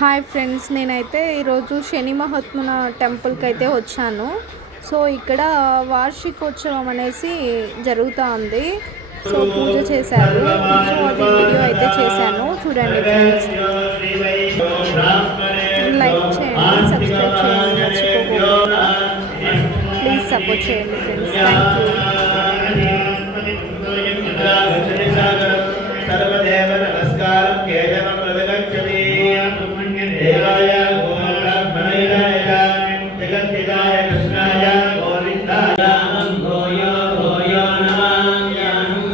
Hi friends, నేనైతే ఈరోజు శని మహాత్మున టెంపుల్కి అయితే వచ్చాను. సో ఇక్కడ వార్షికోత్సవం అనేసి జరుగుతూ ఉంది. సో పూజ చేశారు. సో అది వీడియో అయితే చేశాను, చూడండి ఫ్రెండ్స్. లైక్ చేయండి, సబ్స్క్రైబ్ చేయండి, మర్చిపోకుండా ప్లీజ్ సపోర్ట్ చేయండి ఫ్రెండ్స్. Thank you. సర్వదేవ నమస్కారం కేశవం ప్రదగచ్చతి దేవాయ గోబ్రాహ్మణాయ జగద్దిదాయ కృష్ణాయ గోవిందాయ గోయో గోయో నమామ్యాహం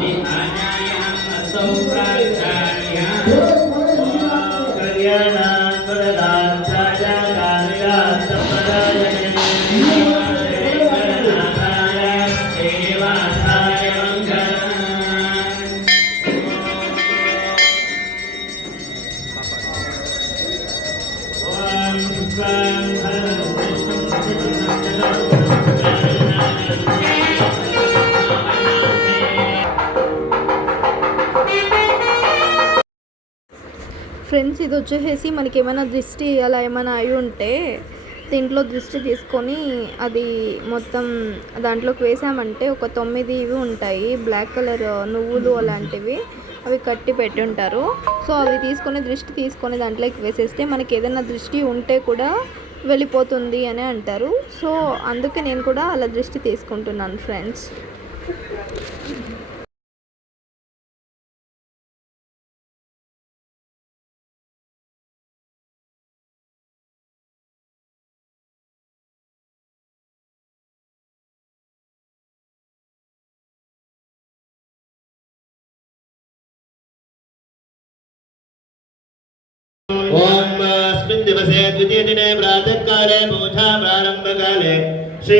దినాయ అస్తో ప్రార్థాయ కళ్యాణాన్ వరదాయ కామిరాన్ సంపదాయ ఫ్రెండ్స్, ఇది వచ్చేసి మనకి ఏమైనా దృష్టి అలా ఏమైనా అయి ఉంటే దీంట్లో దృష్టి తీసుకొని అది మొత్తం దాంట్లోకి వేసామంటే ఒక 9 ఇవి ఉంటాయి, బ్లాక్ కలర్ నువ్వులు అలాంటివి, అవి కట్టి పెట్టుంటారు. సో అవి తీసుకొని దృష్టి తీసుకొని దాంట్లోకి వేసేస్తే మనకి ఏదైనా దృష్టి ఉంటే కూడా వెళ్ళిపోతుంది అని అంటారు. సో అందుకే నేను కూడా అలా దృష్టి తీసుకుంటున్నాను ఫ్రెండ్స్. ओम अस्मिन् दिवसे द्वितीय दिने प्रातःकाले पूजा प्रारंभकाले श्री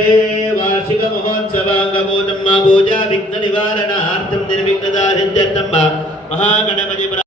वार्षिक महोत्सवांगमोदम्मा पूजा विघ्न निवारणार्थं निर्विघ्नता सिद्ध्यर्थं महागणपति